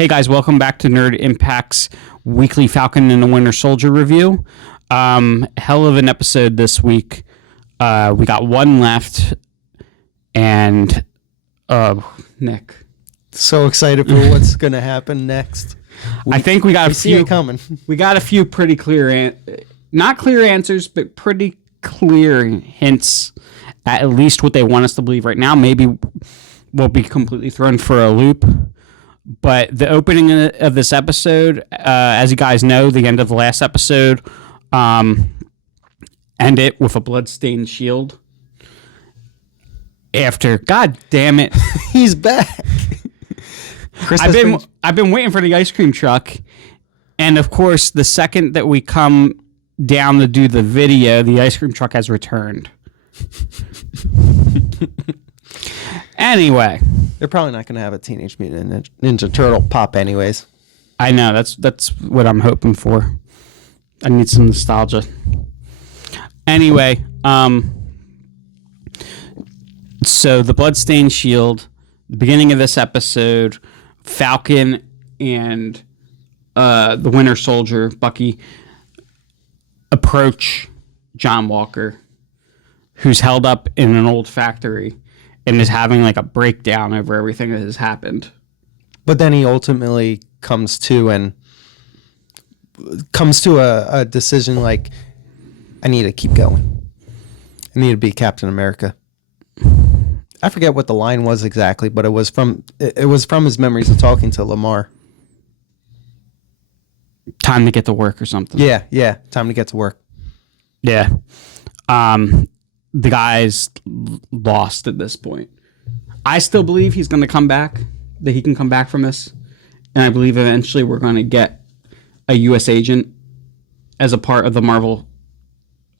Hey guys, welcome back to Nerd Impact's weekly Falcon and the Winter Soldier review. Hell of an episode this week. We got one left, and Nick. So excited for what's going to happen next. I think we got a see few it coming. We got a few pretty clear, not clear answers, but pretty clear hints at least what they want us to believe right now. Maybe we'll be completely thrown for a loop. But the opening of this episode, as you guys know, the end of the last episode, end it with a bloodstained shield. After, God damn it, he's back. I've been waiting for the ice cream truck, and of course, the second that we come down to do the video, the ice cream truck has returned. Anyway, they're probably not going to have a Teenage Mutant Ninja Turtle pop, anyways. I know that's what I'm hoping for. I need some nostalgia. Anyway, so the bloodstained shield. The beginning of this episode, Falcon and the Winter Soldier, Bucky, approach John Walker, who's held up in an old factory and is having like a breakdown over everything that has happened. But then he ultimately comes to a decision like, I need to keep going. I need to be Captain America. I forget what the line was exactly, but it was from his memories of talking to Lamar. Time to get to work or something. Yeah. Time to get to work. Yeah. The guy's lost at this point. I still believe he's going to come back, that he can come back from this. And I believe eventually we're going to get a U.S. agent as a part of the Marvel,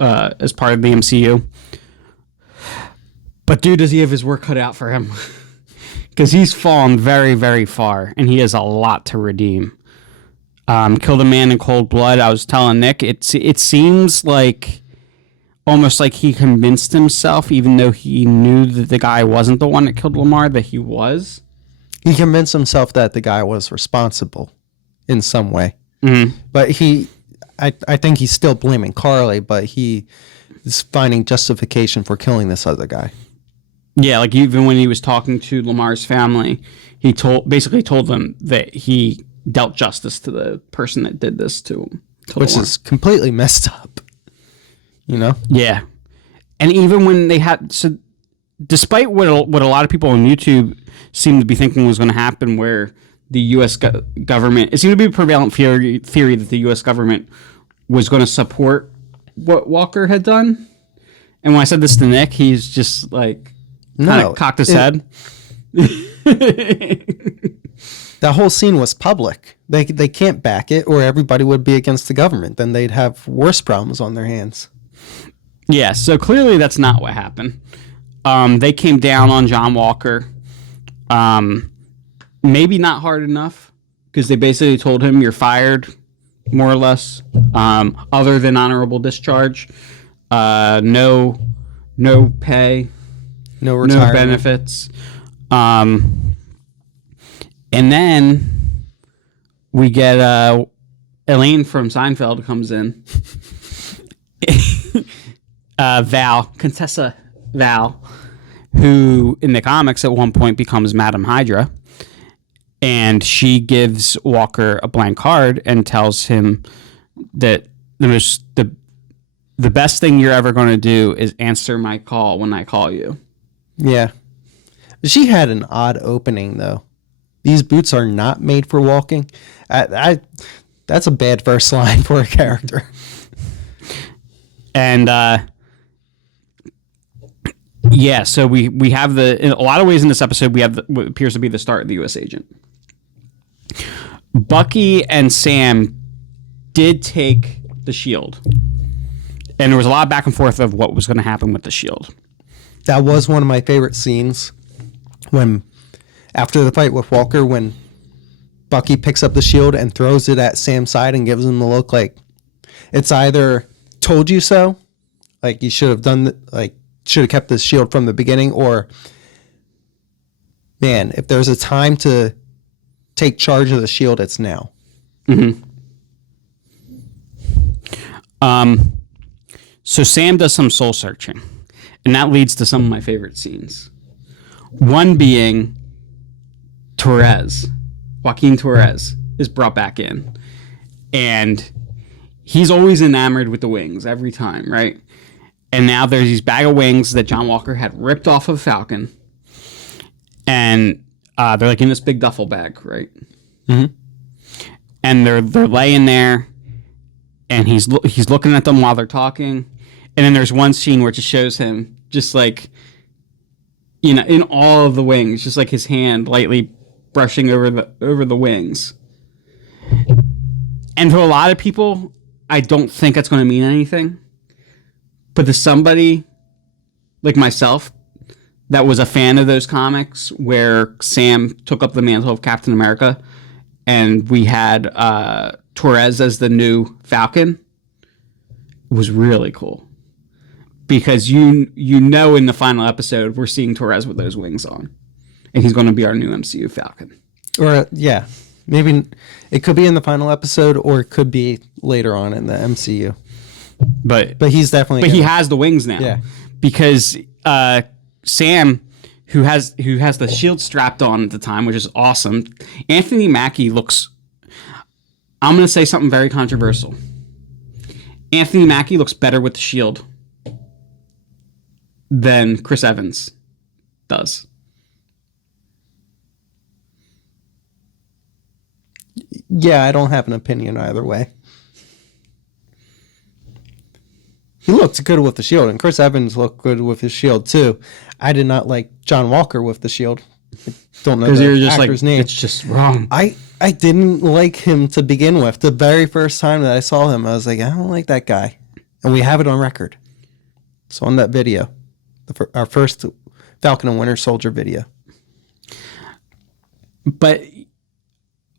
as part of the MCU. But dude, does he have his work cut out for him? Because he's fallen very, very far, and he has a lot to redeem. Killed a man in cold blood. I was telling Nick, it seems like almost like he convinced himself, even though he knew that the guy wasn't the one that killed Lamar, that he was. He convinced himself that the guy was responsible in some way. Mm-hmm. But I think he's still blaming Carly, but he is finding justification for killing this other guy. Yeah, like even when he was talking to Lamar's family, he basically told them that he dealt justice to the person that did this to him. Which is completely messed up. You know? Yeah. And even when they had... So despite what a lot of people on YouTube seem to be thinking was going to happen, where the U.S. government... It seemed to be a prevalent theory that the U.S. government was going to support what Walker had done. And when I said this to Nick, he's just like... kind of cocked his head. That whole scene was public. They can't back it, or everybody would be against the government. Then they'd have worse problems on their hands. Yeah, so clearly that's not what happened. They came down on John Walker. Maybe not hard enough, because they basically told him, you're fired, more or less. Other than honorable discharge. No pay. No retirement. No benefits. And then we get Elaine from Seinfeld comes in. Contessa Val, who in the comics at one point becomes Madam Hydra. And she gives Walker a blank card and tells him that the best thing you're ever going to do is answer my call when I call you. Yeah. She had an odd opening, though. These boots are not made for walking. That's a bad first line for a character. And, yeah, so we have in a lot of ways in this episode, we have what appears to be the start of the U.S. agent. Bucky and Sam did take the shield. And there was a lot of back and forth of what was going to happen with the shield. That was one of my favorite scenes when, after the fight with Walker, when Bucky picks up the shield and throws it at Sam's side and gives him the look like it's either told you so, like you should have should have kept the shield from the beginning, or man, if there's a time to take charge of the shield, it's now. So Sam does some soul searching, and that leads to some of my favorite scenes. One being Joaquin Torres is brought back in, and he's always enamored with the wings every time, right? And now there's these bag of wings that John Walker had ripped off of Falcon, and they're like in this big duffel bag, right? And they're laying there, and he's looking at them while they're talking, and then there's one scene where it just shows him just like, you know, in all of the wings, just like his hand lightly brushing over the wings. And to a lot of people, I don't think that's going to mean anything. But to somebody like myself that was a fan of those comics where Sam took up the mantle of Captain America and we had Torres as the new Falcon, it was really cool. Because you know in the final episode, we're seeing Torres with those wings on. And he's going to be our new MCU Falcon. Or, yeah. Maybe it could be in the final episode or it could be later on in the MCU. But he's definitely... But he has the wings now. Yeah. Because Sam, who has the shield strapped on at the time, which is awesome, Anthony Mackie looks... I'm going to say something very controversial. Anthony Mackie looks better with the shield than Chris Evans does. Yeah, I don't have an opinion either way. He looked good with the shield, and Chris Evans looked good with his shield too. I did not like John Walker with the shield. I don't know the actor's name. It's just wrong. I didn't like him to begin with. The very first time that I saw him, I was like, I don't like that guy. And we have it on record. So on that video, our first Falcon and Winter Soldier video. But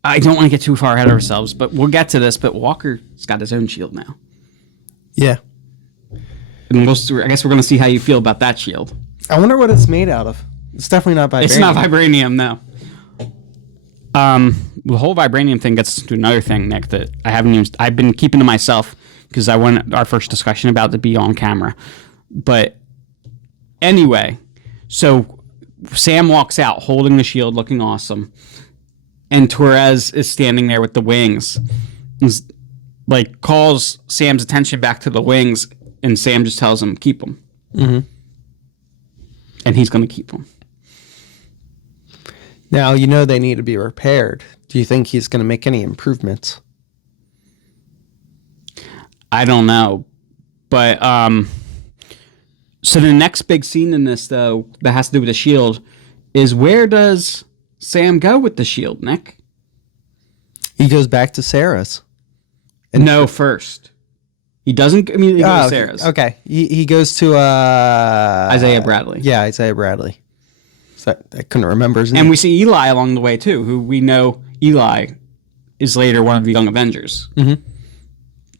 I don't want to get too far ahead of ourselves, but we'll get to this. But Walker's got his own shield now. Yeah. And I guess we're going to see how you feel about that shield. I wonder what it's made out of. It's definitely not vibranium. It's not vibranium, no. The whole vibranium thing gets to another thing, Nick, that I haven't used. I've been keeping to myself because I want our first discussion about to be on camera. But anyway, so Sam walks out holding the shield, looking awesome. And Torres is standing there with the wings. He's, like, calls Sam's attention back to the wings, and Sam just tells him, keep them. Mm-hmm. And he's going to keep them. Now, you know they need to be repaired. Do you think he's going to make any improvements? I don't know. But, so the next big scene in this, though, that has to do with the shield, is where does Sam go with the shield, Nick? He goes back to Sarah's. No, first. He doesn't immediately go to Sarah's. Okay. He goes to... Isaiah Bradley. Yeah, Isaiah Bradley. So I couldn't remember his name. And we see Eli along the way, too, who we know Eli is later one of the Young Avengers. Mm-hmm.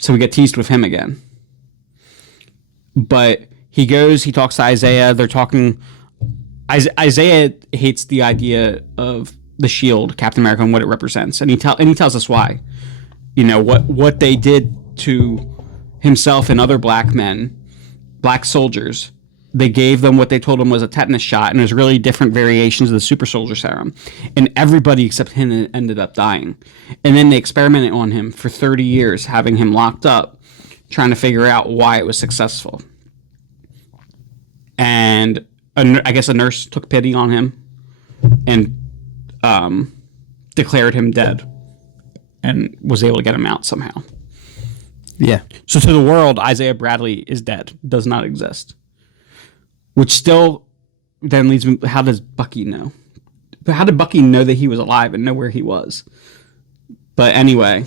So we get teased with him again. But he goes, he talks to Isaiah. They're talking... Isaiah hates the idea of the shield, Captain America, and what it represents. And he tells us why. You know, what they did to himself and other black men, black soldiers. They gave them what they told them was a tetanus shot, and there's really different variations of the super soldier serum. And everybody except him ended up dying. And then they experimented on him for 30 years, having him locked up, trying to figure out why it was successful. And I guess a nurse took pity on him and declared him dead and was able to get him out somehow. Yeah. So to the world, Isaiah Bradley is dead, does not exist. Which still then leads me, how does Bucky know? But how did Bucky know that he was alive and know where he was? But anyway.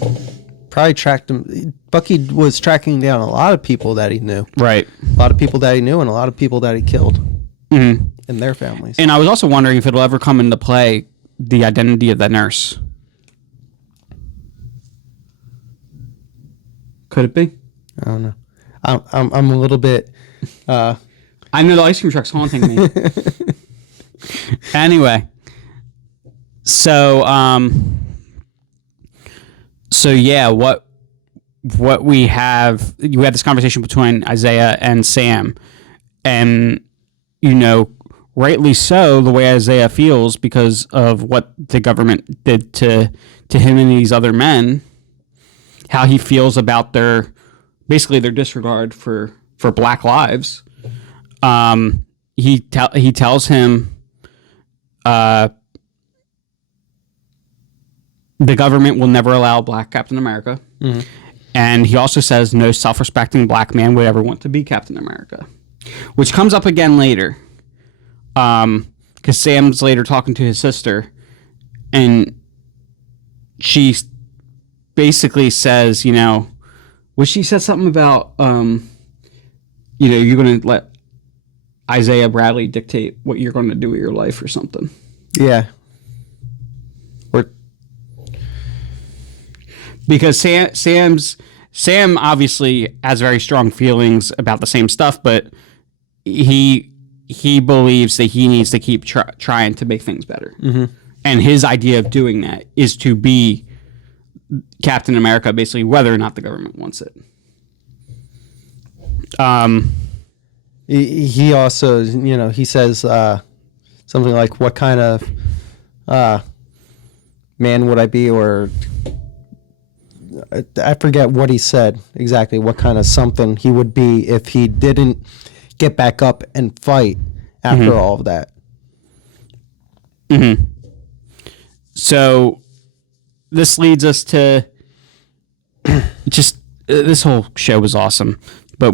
Probably tracked him. Bucky was tracking down a lot of people that he knew. Right. A lot of people that he knew and a lot of people that he killed. Mm-hmm. And their families. And I was also wondering if it'll ever come into play the identity of the nurse. Could it be? I don't know. I'm a little bit... I know the ice cream truck's haunting me. Anyway. So, So yeah, what we have, you had this conversation between Isaiah and Sam, and rightly so, the way Isaiah feels because of what the government did to him and these other men, how he feels about their disregard for Black lives. He tells him, the government will never allow Black Captain America. Mm-hmm. And he also says no self-respecting Black man would ever want to be Captain America, which comes up again later. Because Sam's later talking to his sister, and she basically says, she said something about, you're going to let Isaiah Bradley dictate what you're going to do with your life or something. Yeah. Because Sam obviously has very strong feelings about the same stuff, but he believes that he needs to keep trying to make things better. Mm-hmm. And his idea of doing that is to be Captain America, basically, whether or not the government wants it. He also, he says something like, what kind of man would I be? Or I forget what he said exactly, what kind of something he would be if he didn't get back up and fight after all of that. Mm-hmm. So this leads us to just this whole show was awesome, but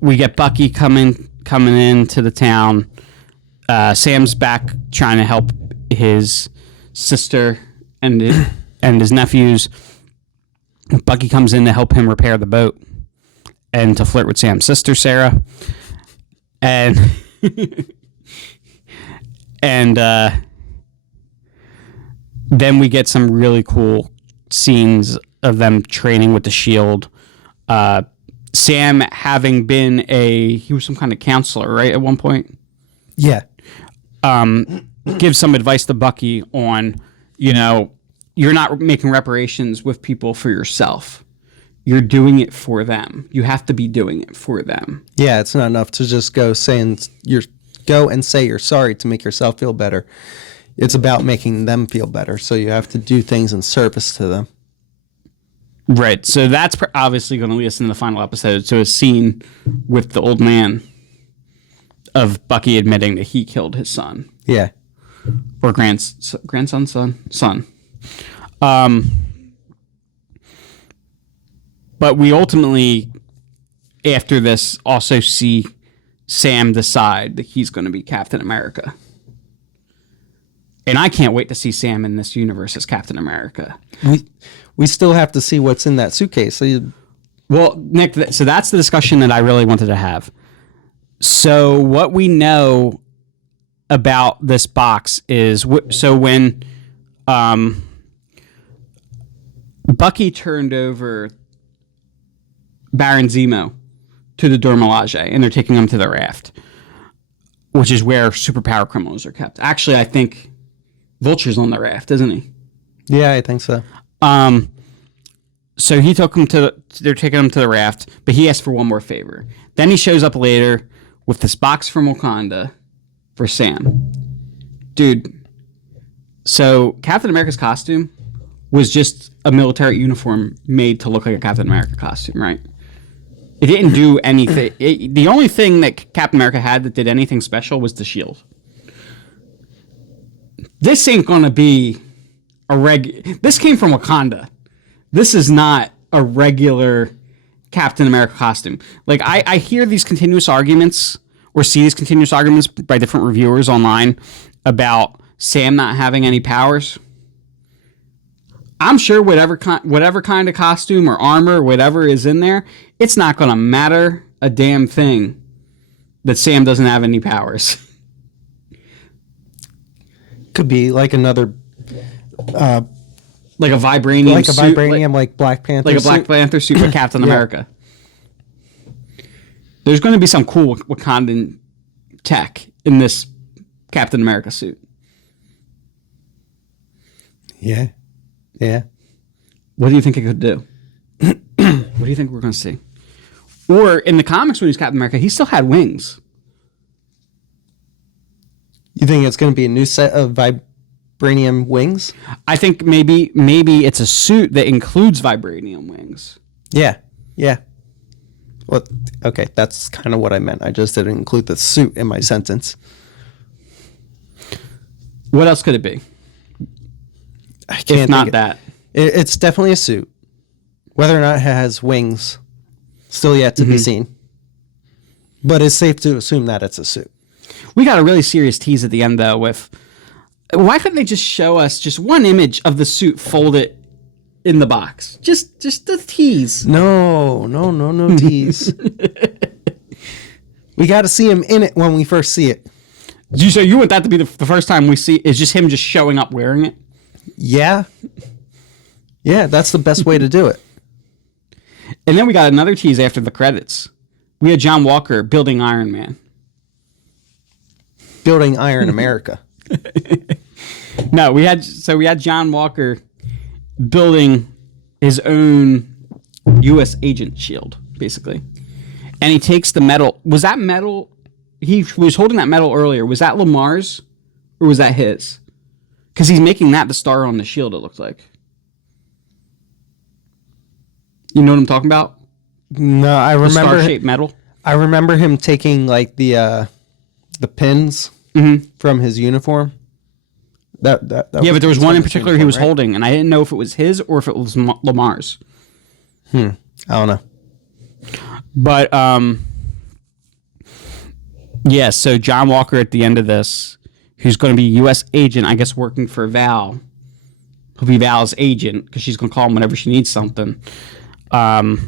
we get Bucky coming into the town. Sam's back trying to help his sister and his nephews. Bucky comes in to help him repair the boat and to flirt with Sam's sister, Sarah. And then we get some really cool scenes of them training with the Shield. Sam having been he was some kind of counselor, right, at one point? Yeah. Gives some advice to Bucky on, you're not making reparations with people for yourself. You're doing it for them. You have to be doing it for them. Yeah, it's not enough to just go and say you're sorry to make yourself feel better. It's about making them feel better. So you have to do things in service to them. Right. So that's obviously going to lead us in the final episode to a scene with the old man of Bucky admitting that he killed his son. Yeah. Or grandson, son. But we ultimately, after this, also see Sam decide that he's going to be Captain America. And I can't wait to see Sam in this universe as Captain America. We still have to see what's in that suitcase. Well, Nick, so that's the discussion that I really wanted to have. So what we know about this box is, so when Bucky turned over Baron Zemo to the Dora Milaje, and they're taking him to the raft, which is where superpower criminals are kept. Actually, I think Vulture's on the raft, isn't he? Yeah, I think so. So they're taking him to the raft, but he asked for one more favor. Then he shows up later with this box from Wakanda for Sam. Dude, so Captain America's costume was just a military uniform made to look like a Captain America costume, right? It didn't do anything. The only thing that Captain America had that did anything special was the shield. This ain't gonna be this came from Wakanda. This is not a regular Captain America costume. Like, I hear these continuous arguments, or see these continuous arguments by different reviewers online about Sam not having any powers. I'm sure whatever kind of costume or armor, whatever is in there, it's not going to matter a damn thing that Sam doesn't have any powers. Could be like another... like a vibranium suit, like Black Panther suit. Like a Black Panther suit with Captain America. There's going to be some cool Wakandan tech in this Captain America suit. Yeah. What do you think it could do? What do you think we're going to see? Or in the comics when he was Captain America, he still had wings. You think it's going to be a new set of vibranium wings? I think maybe it's a suit that includes vibranium wings. Yeah. Yeah. Well, okay, that's kind of what I meant. I just didn't include the suit in my sentence. What else could it be? I can't If not that. It's definitely a suit. Whether or not it has wings, still yet to be seen. But it's safe to assume that it's a suit. We got a really serious tease at the end, though, with... Why couldn't they just show us just one image of the suit folded in the box? Just the tease. No tease. We got to see him in it when we first see it. So you want that to be the first time we see... Is just him just showing up wearing it? Yeah. Yeah, that's the best way to do it. And then we got another tease after the credits. We had John Walker building Iron Man. Building Iron America. No, we had John Walker building his own U.S. agent shield, basically. And he takes the metal. Was that metal? He was holding that metal earlier. Was that Lamar's or was that his? Because he's making that the star on the shield, it looks like. You know what I'm talking about? No, I remember star-shaped metal. I remember him taking like the pins from his uniform. That yeah, but there was one in particular he was right? holding, and I didn't know if it was his or if it was Lamar's. I don't know. But yeah. So John Walker at the end of this, who's going to be U.S. agent, I guess, working for Val. He'll be Val's agent because she's going to call him whenever she needs something. And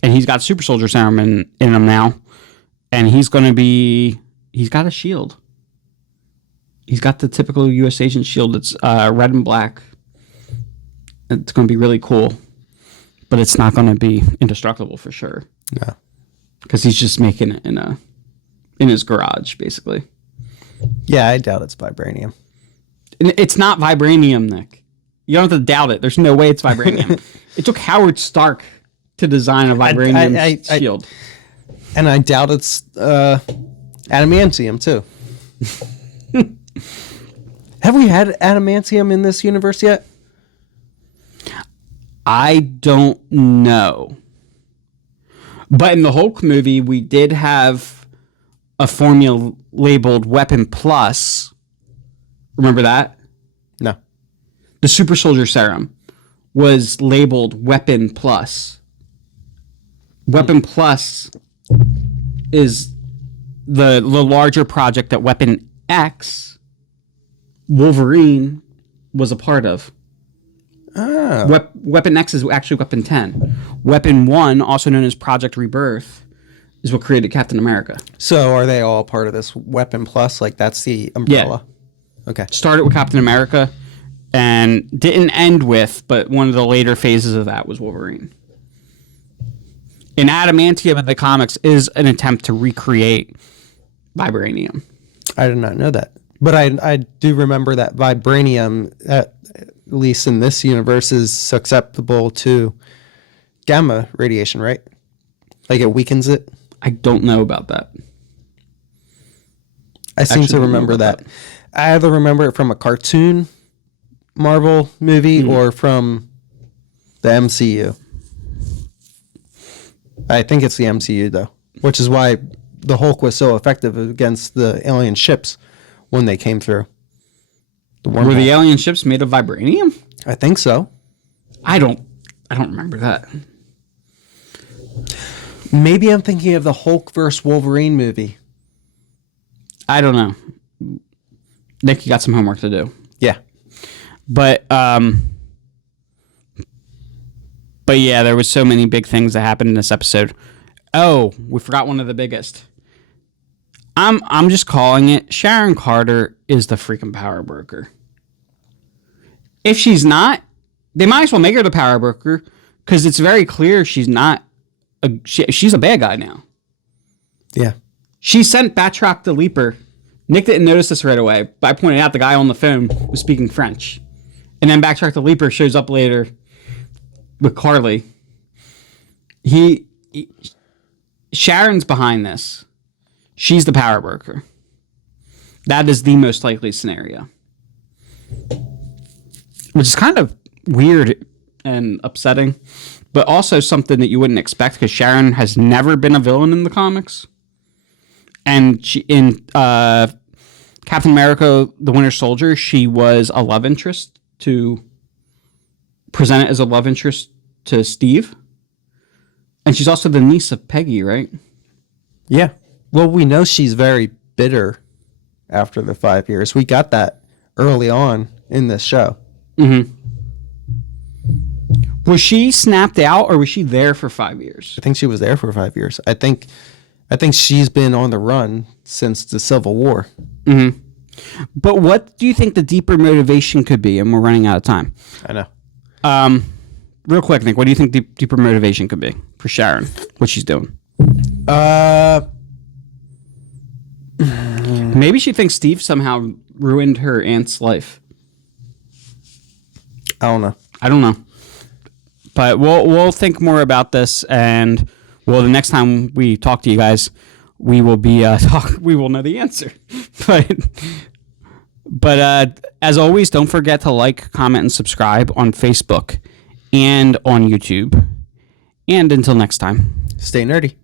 he's got super soldier serum in him now, and he's got a shield. He's got the typical U.S. agent shield. It's red and black. It's going to be really cool, but it's not going to be indestructible for sure. No, because he's just making it in his garage, basically. Yeah, I doubt it's vibranium. It's not vibranium, Nick. You don't have to doubt it. There's no way it's vibranium. It took Howard Stark to design a vibranium shield. And I doubt it's adamantium, too. Have we had adamantium in this universe yet? I don't know. But in the Hulk movie, we did have a formula labeled Weapon Plus. Remember that? No. The super soldier serum was labeled Weapon Plus. Weapon Plus is the larger project that Weapon X, Wolverine, was a part of. Oh. Weapon X is actually Weapon 10. Weapon 1, also known as Project Rebirth, is what created Captain America. So are they all part of this Weapon Plus? Like that's the umbrella? Yeah. Okay. Started with Captain America and didn't end with, but one of the later phases of that was Wolverine. And adamantium in the comics is an attempt to recreate vibranium. I did not know that. But I do remember that vibranium, at least in this universe, is susceptible to gamma radiation, right? Like it weakens it? I don't know about that. I seem to remember that. I either remember it from a cartoon Marvel movie or from the MCU. I think it's the MCU, though, which is why the Hulk was so effective against the alien ships when they came through. Were the alien ships made of vibranium? I think so. I don't remember that. Maybe I'm thinking of the Hulk versus Wolverine movie. I don't know. Nick, you got some homework to do. Yeah. But yeah, there was so many big things that happened in this episode. Oh, we forgot one of the biggest. I'm just calling it. Sharon Carter is the freaking power broker. If she's not, they might as well make her the power broker because it's very clear she's not. She's a bad guy now. Yeah. She sent Batroc the Leaper. Nick didn't notice this right away, but I pointed out the guy on the phone was speaking French. And then Batroc the Leaper shows up later with Carly. Sharon's behind this. She's the power broker. That is the most likely scenario. Which is kind of weird and upsetting, but also something that you wouldn't expect because Sharon has never been a villain in the comics. And she, in Captain America, the Winter Soldier, she was a love interest to present it as a love interest to Steve. And she's also the niece of Peggy, right? Yeah. Well, we know she's very bitter after the 5 years. We got that early on in this show. Mm-hmm. Was she snapped out or was she there for 5 years? I think she was there for 5 years. I think she's been on the run since the Civil War. Mm-hmm. But what do you think the deeper motivation could be? And we're running out of time. I know. Real quick, Nick, what do you think the deeper motivation could be for Sharon? What she's doing? Maybe she thinks Steve somehow ruined her aunt's life. I don't know. But we'll think more about this, and the next time we talk to you guys, we will be we will know the answer. But as always, don't forget to like, comment, and subscribe on Facebook and on YouTube. And until next time, stay nerdy.